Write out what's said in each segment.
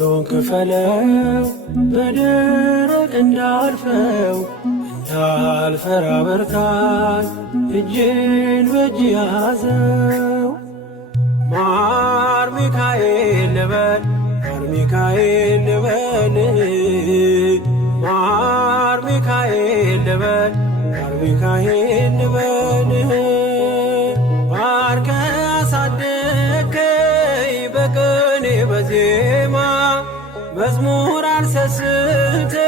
ሮን ክፈለው በደረቅ እንዳልፈው እንዳልፈራ በርታኝ እጄን በእጅ ያዘው። ማር ሚካኤል ልበል ማር ሚካኤል ልበል ማር ሚካኤል ልበል ማር ሚካኤል ልበል ባርከ አሳደከኝ በቅኔ በዜማ መዝሙር አልሰስትም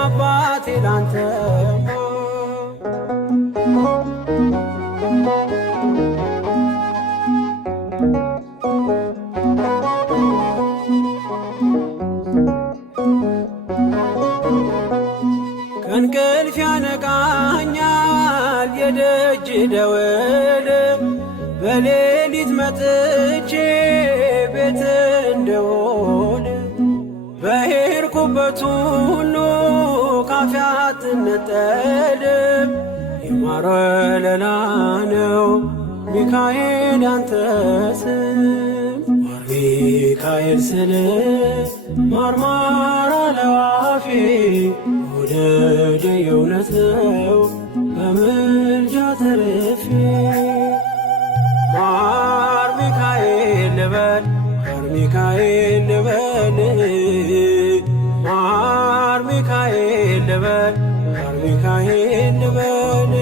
አባቴ ላንተማ። ከእንቅልፍ ያነቃኛል የደጅ ደወል በሌሊት መጥቼ ቤት እንደውል በሄድኩበት ሁሉ ካፌ አትነጠልም። የማር ወለላ ነው ሚካኤል ያንተ ስም ማር ሚካኤል ስል ማርማር አለው አፌ መውደድ የእውነት ነው በምልጃ ተርፌ። ማር ሚካኤል ልበል ማር ሚካኤል ልበል ማር ሚካኤል ልበል ማር ሚካኤል ልበል